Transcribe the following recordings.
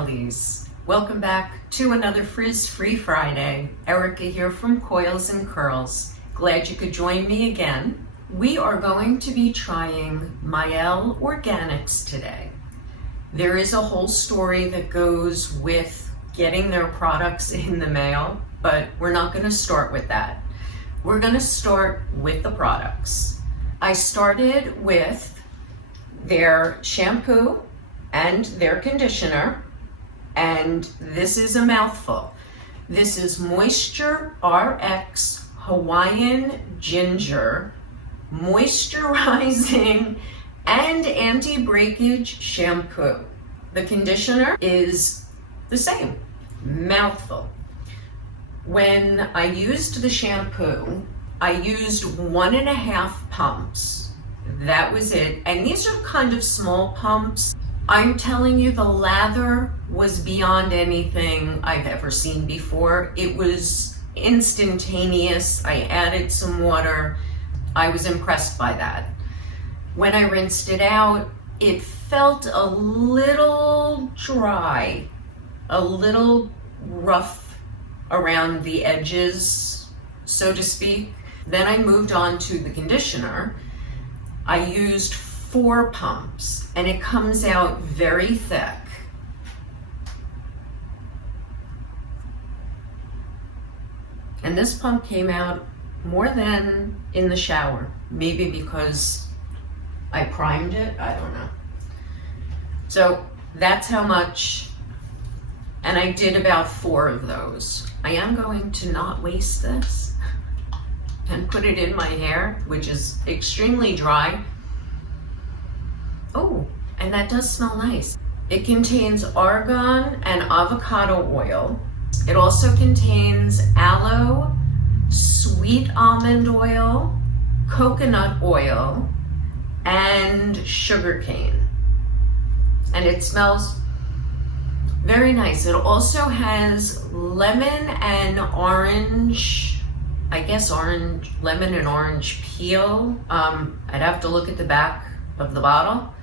girlies. Welcome back to another Frizz-Free Friday. Erica here from Coils and Curls. Glad you could join me again. We are going to be trying Mielle Organics today. There is a whole story that goes with getting their products in the mail, but we're not going to start with that. We're going to start with the products. I started with their shampoo and their conditioner, and this is a mouthful. This is Moisture RX Hawaiian Ginger Moisturizing and Anti-Breakage Shampoo. The conditioner is the same, mouthful. When I used the shampoo, I used 1.5 pumps. That was it. And these are kind of small pumps. I'm telling you, the lather was beyond anything I've ever seen before. It was instantaneous. I added some water. I was impressed by that. When I rinsed it out, it felt a little dry, a little rough around the edges, so to speak. Then I moved on to the conditioner. I used 4 pumps, and it comes out very thick. And this pump came out more than in the shower, maybe because I primed it, I don't know. So that's how much, and I did about 4 of those. I am going to not waste this and put it in my hair, which is extremely dry. Oh, and that does smell nice. It contains argan and avocado oil. It also contains aloe, sweet almond oil, coconut oil, and sugarcane. And it smells very nice. It also has lemon and orange, I guess lemon and orange peel. I'd have to look at the back of the bottle.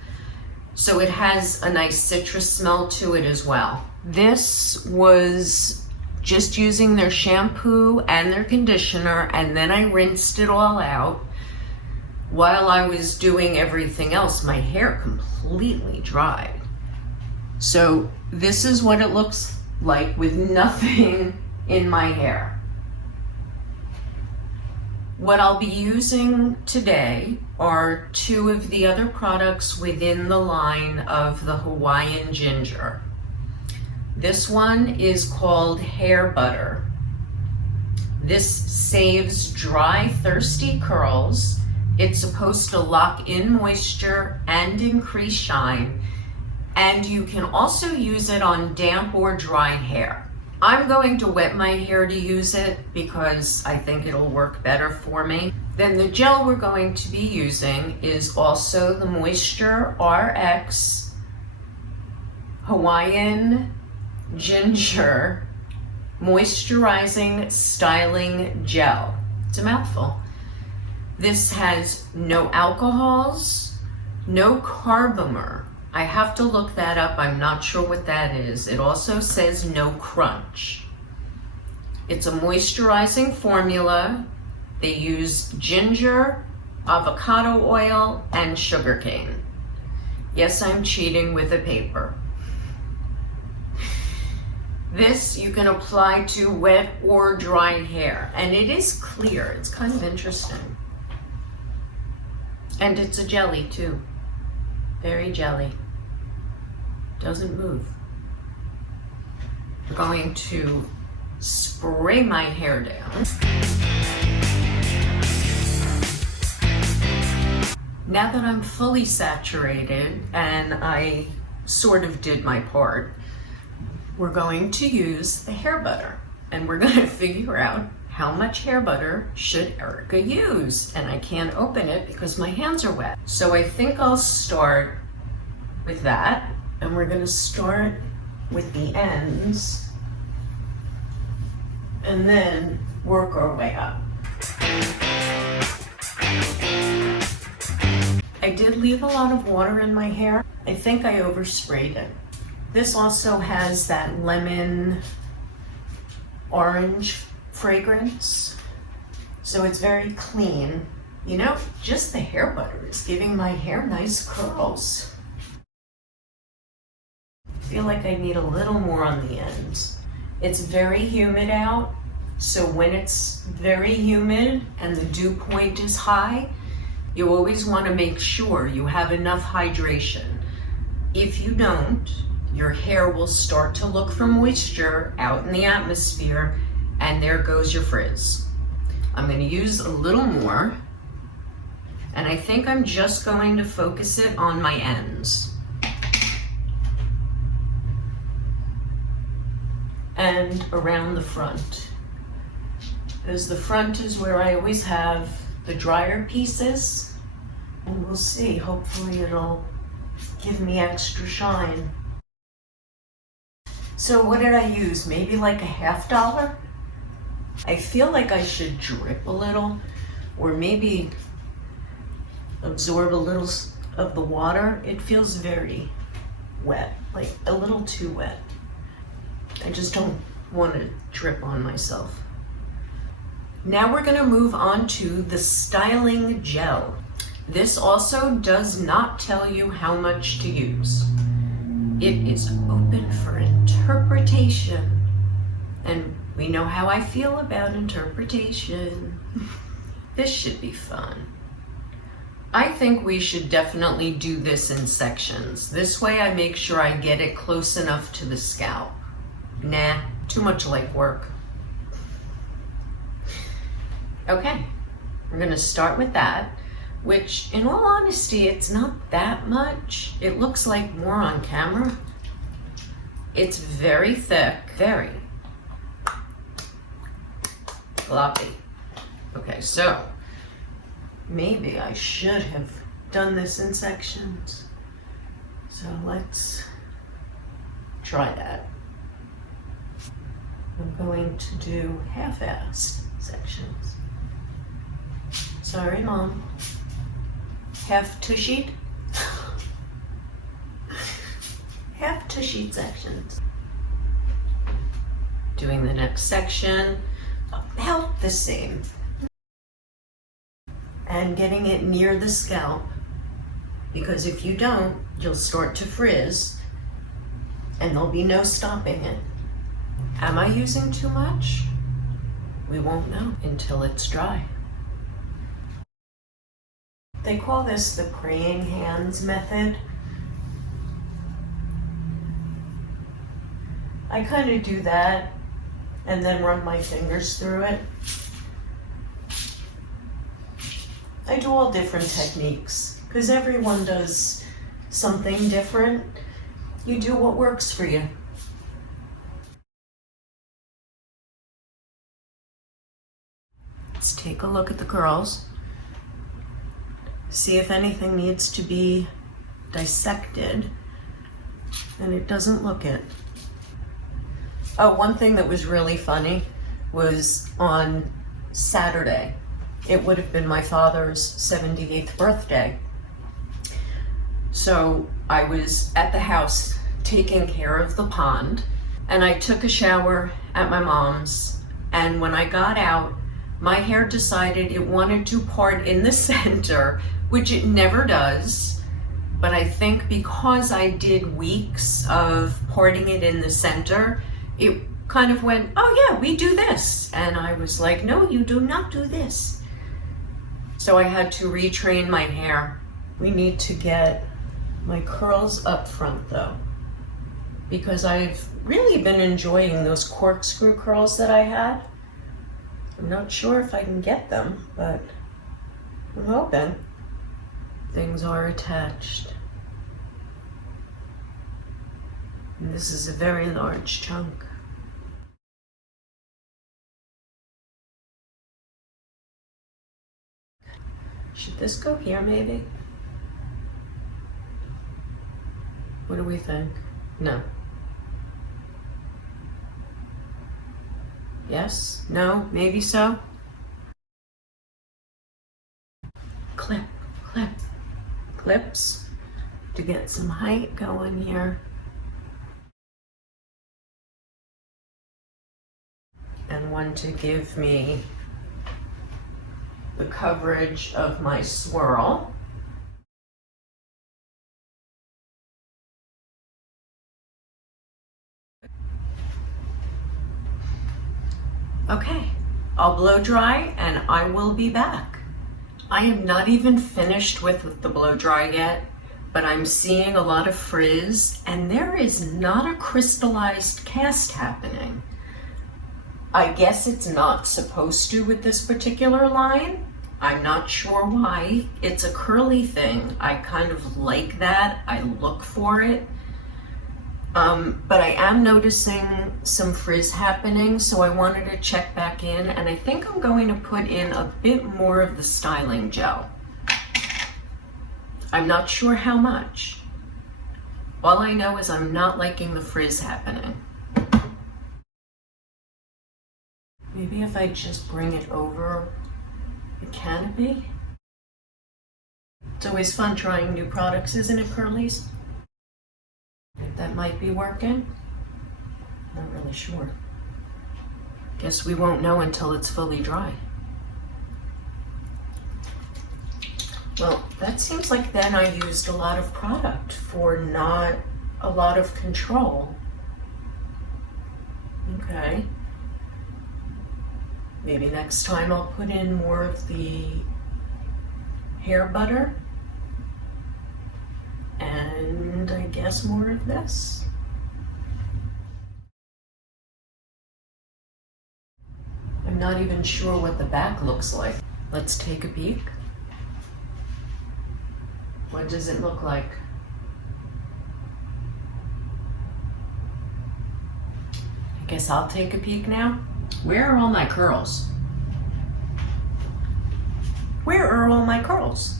So it has a nice citrus smell to it as well. This was just using their shampoo and their conditioner, and then I rinsed it all out. While I was doing everything else, my hair completely dried. So this is what it looks like with nothing in my hair. What I'll be using today are 2 of the other products within the line of the Hawaiian Ginger. This one is called Hair Butter. This saves dry, thirsty curls. It's supposed to lock in moisture and increase shine, and you can also use it on damp or dry hair. I'm going to wet my hair to use it because I think it'll work better for me. Then the gel we're going to be using is also the Moisture RX Hawaiian Ginger Moisturizing Styling Gel. It's a mouthful. This has no alcohols, no carbomer. I have to look that up. I'm not sure what that is. It also says no crunch. It's a moisturizing formula. They use ginger, avocado oil, and sugarcane. Yes, I'm cheating with the paper. This you can apply to wet or dry hair, and it is clear. It's kind of interesting. And it's a jelly too. Very jelly. Doesn't move. I'm going to spray my hair down. Now that I'm fully saturated and I sort of did my part, we're going to use the hair butter, and we're going to figure out how much hair butter should Erica use. And I can't open it because my hands are wet. So I think I'll start with that, and we're going to start with the ends and then work our way up. I did leave a lot of water in my hair. I think I oversprayed it. This also has that lemon orange fragrance, so it's very clean. You know, just the hair butter is giving my hair nice curls. I feel like I need a little more on the ends. It's very humid out, so when it's very humid and the dew point is high, you always want to make sure you have enough hydration. If you don't, your hair will start to look for moisture out in the atmosphere, and there goes your frizz. I'm going to use a little more, and I think I'm just going to focus it on my ends. And around the front. Because the front is where I always have the drier pieces. And we'll see, hopefully it'll give me extra shine. So what did I use? Maybe like $50? I feel like I should drip a little, or maybe absorb a little of the water. It feels very wet, like a little too wet. I just don't want to drip on myself. Now we're going to move on to the styling gel. This also does not tell you how much to use. It is open for interpretation. And we know how I feel about interpretation. This should be fun. I think we should definitely do this in sections. This way I make sure I get it close enough to the scalp. Nah, too much legwork. Okay, we're gonna start with that, which in all honesty, it's not that much. It looks like more on camera. It's very thick, very floppy. Okay, so maybe I should have done this in sections. So let's try that. I'm going to do half-assed sections. Sorry, Mom. Half tushied? Half tushied sections. Doing the next section, about the same. And getting it near the scalp, because if you don't, you'll start to frizz and there'll be no stopping it. Am I using too much? We won't know until it's dry. They call this the praying hands method. I kind of do that and then run my fingers through it. I do all different techniques because everyone does something different. You do what works for you. Let's take a look at the curls. See if anything needs to be dissected, and it doesn't look it. Oh, one thing that was really funny was on Saturday. It would have been my father's 78th birthday. So I was at the house taking care of the pond, and I took a shower at my mom's, and when I got out, my hair decided it wanted to part in the center, which it never does. But I think because I did weeks of parting it in the center, it kind of went, oh yeah, we do this. And I was like, no, you do not do this. So I had to retrain my hair. We need to get my curls up front though, because I've really been enjoying those corkscrew curls that I had. I'm not sure if I can get them, but I'm hoping. Things are attached. And this is a very large chunk. Should this go here maybe? What do we think? No. Yes? No? Maybe so? Clip, clip, clips to get some height going here. one to give me the coverage of my swirl. Okay, I'll blow dry and I will be back. I am not even finished with the blow dry yet, but I'm seeing a lot of frizz and there is not a crystallized cast happening. I guess it's not supposed to with this particular line. I'm not sure why. It's a curly thing. I kind of like that. I look for it. But I am noticing some frizz happening, so I wanted to check back in, and I think I'm going to put in a bit more of the styling gel. I'm not sure how much. All I know is I'm not liking the frizz happening. Maybe if I just bring it over the canopy. It's always fun trying new products, isn't it, Curlies? That might be working. Not really sure. Guess we won't know until it's fully dry. Well, that seems like then I used a lot of product for not a lot of control. Okay. Maybe next time I'll put in more of the hair butter. And I guess more of this. I'm not even sure what the back looks like. Let's take a peek. What does it look like? I guess I'll take a peek now. Where are all my curls? Where are all my curls?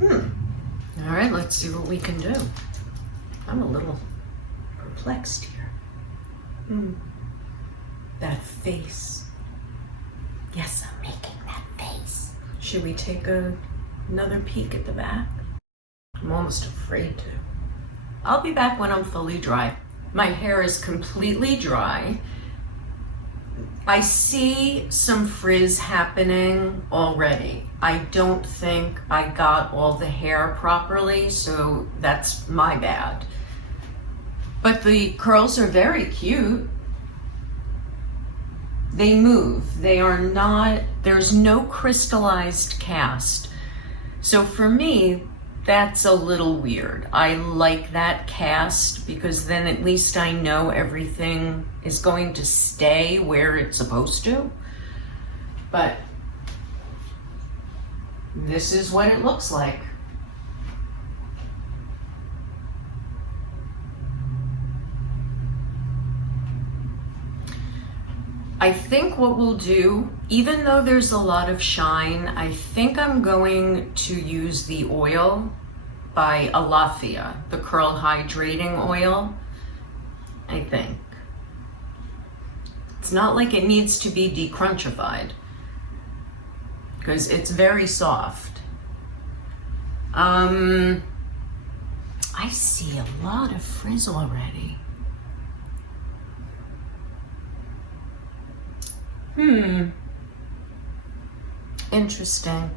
All right, let's see what we can do. I'm a little perplexed here. That face. Yes, I'm making that face. Should we take another peek at the back? I'm almost afraid to. I'll be back when I'm fully dry. My hair is completely dry. I see some frizz happening already. I don't think I got all the hair properly, so that's my bad. But the curls are very cute. They move. They are not, there's no crystallized cast. So for me, that's a little weird. I like that cast because then at least I know everything is going to stay where it's supposed to. But this is what it looks like. I think what we'll do, even though there's a lot of shine, I think I'm going to use the oil by Alafia, the Curl Hydrating Oil, I think. It's not like it needs to be decrunchified because it's very soft. I see a lot of frizz already. Interesting.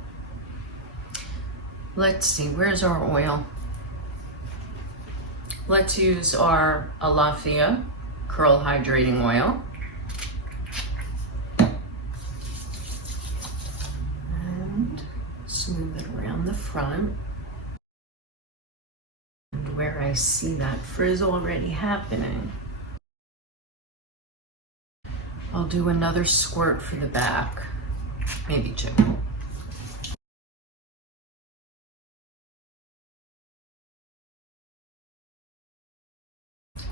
Let's see, where's our oil? Let's use our Alafia Curl Hydrating Oil. And smooth it around the front. And where I see that frizz already happening, I'll do another squirt for the back, maybe two.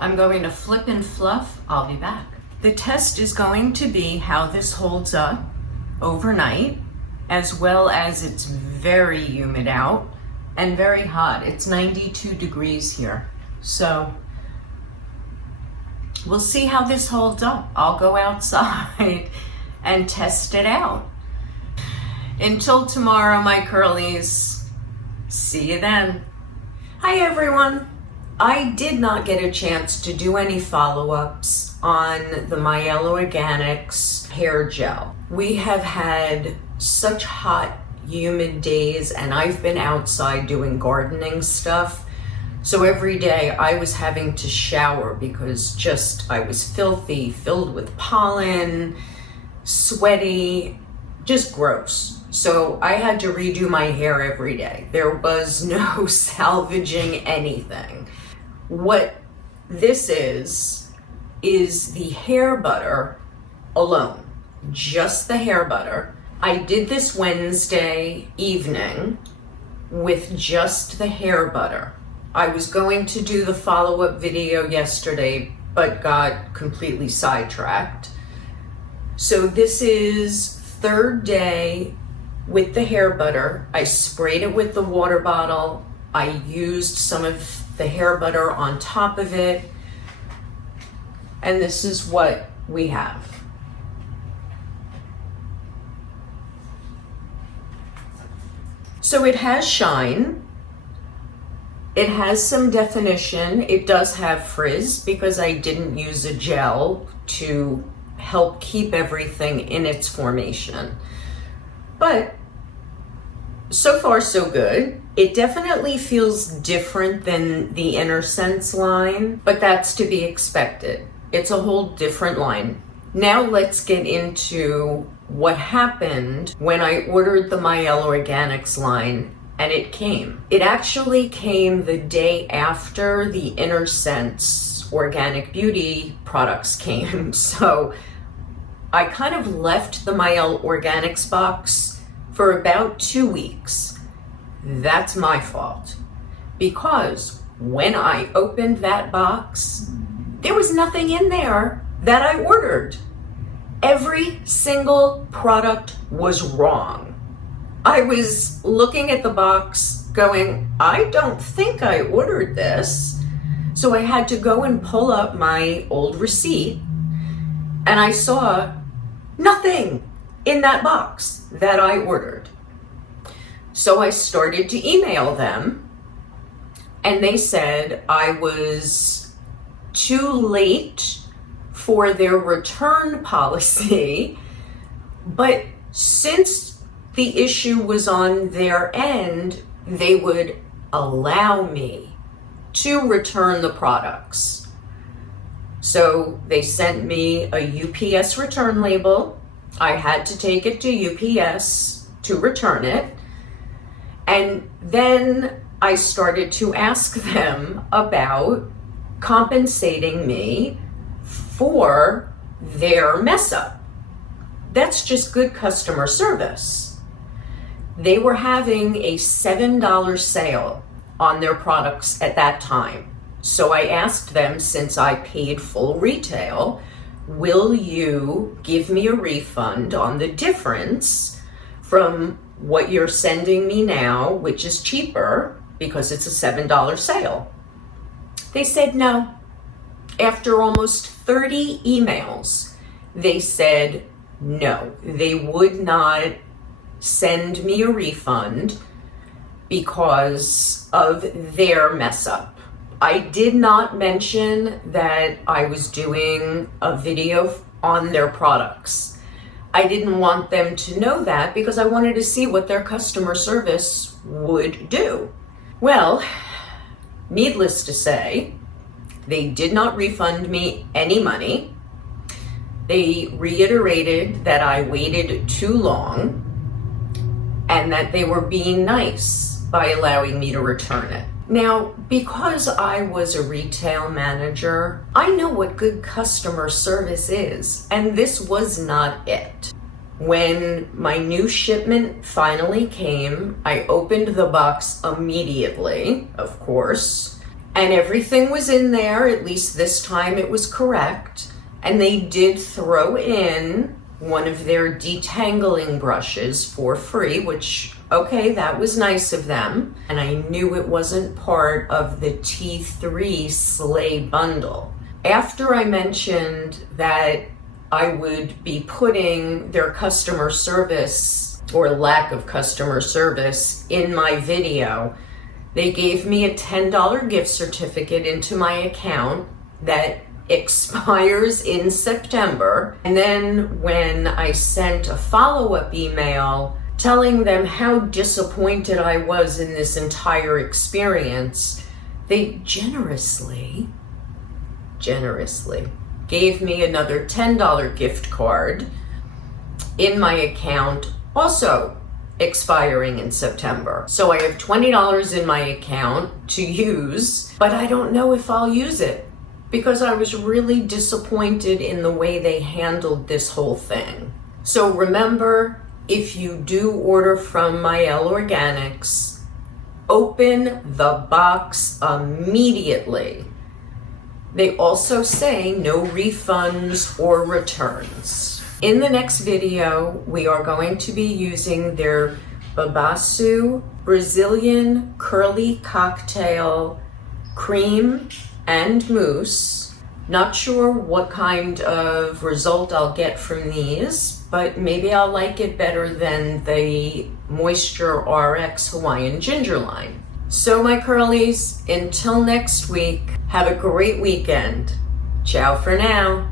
I'm going to flip and fluff. I'll be back. The test is going to be how this holds up overnight, as well as it's very humid out and very hot. It's 92 degrees here. So we'll see how this holds up. I'll go outside and test it out. Until tomorrow, my curlies. See you then. Hi everyone. I did not get a chance to do any follow-ups on the Myello Organics hair gel. We have had such hot, humid days, and I've been outside doing gardening stuff. So every day I was having to shower because I was filthy, filled with pollen, sweaty, just gross. So I had to redo my hair every day. There was no salvaging anything. What this is the hair butter alone, just the hair butter. I did this Wednesday evening with just the hair butter. I was going to do the follow-up video yesterday, but got completely sidetracked. So this is third day with the hair butter. I sprayed it with the water bottle. I used some of the hair butter on top of it. And this is what we have. So it has shine. It has some definition. It does have frizz because I didn't use a gel to help keep everything in its formation. But so far so good. It definitely feels different than the Inner Sense line, but that's to be expected. It's a whole different line. Now let's get into what happened when I ordered the Myello Organics line and it came. It actually came the day after the Inner Sense Organic Beauty products came. So I kind of left the Myello Organics box for about 2 weeks. That's my fault, because when I opened that box, there was nothing in there that I ordered. Every single product was wrong. I was looking at the box going, I don't think I ordered this. So I had to go and pull up my old receipt, and I saw nothing in that box that I ordered. So I started to email them, and they said I was too late for their return policy, but since the issue was on their end, they would allow me to return the products. So they sent me a UPS return label. I had to take it to UPS to return it. And then I started to ask them about compensating me for their mess up. That's just good customer service. They were having a $7 sale on their products at that time. So I asked them, since I paid full retail, will you give me a refund on the difference from what you're sending me now, which is cheaper because it's a $7 sale? They said no. After almost 30 emails, they said no. They would not send me a refund because of their mess up. I did not mention that I was doing a video on their products. I didn't want them to know that because I wanted to see what their customer service would do. Well, needless to say, they did not refund me any money. They reiterated that I waited too long and that they were being nice by allowing me to return it. Now, because I was a retail manager, I know what good customer service is, and this was not it. When my new shipment finally came, I opened the box immediately, of course, and everything was in there. At least this time it was correct. And they did throw in one of their detangling brushes for free, which, okay, that was nice of them. And I knew it wasn't part of the T3 sleigh bundle. After I mentioned that I would be putting their customer service or lack of customer service in my video, They gave me a $10 gift certificate into my account that expires in September. And then when I sent a follow-up email telling them how disappointed I was in this entire experience, they generously gave me another $10 gift card in my account, also expiring in September. So I have $20 in my account to use, but I don't know if I'll use it because I was really disappointed in the way they handled this whole thing. So remember, if you do order from Mael Organics, open the box immediately. They also say no refunds or returns. In the next video, we are going to be using their Babasu Brazilian Curly Cocktail Cream and Mousse. Not sure what kind of result I'll get from these, but maybe I'll like it better than the Moisture RX Hawaiian Ginger line. So my curlies, until next week, have a great weekend. Ciao for now.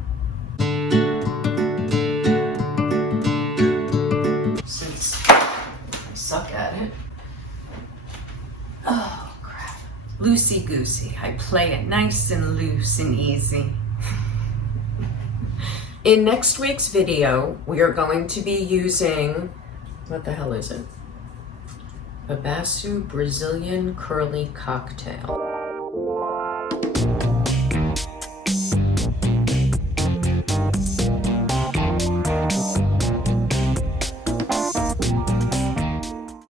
Since I suck at it. Oh crap. Loosey-goosey. I play it nice and loose and easy. In next week's video, we are going to be using, what the hell is it? Babasu Brazilian Curly Cocktail.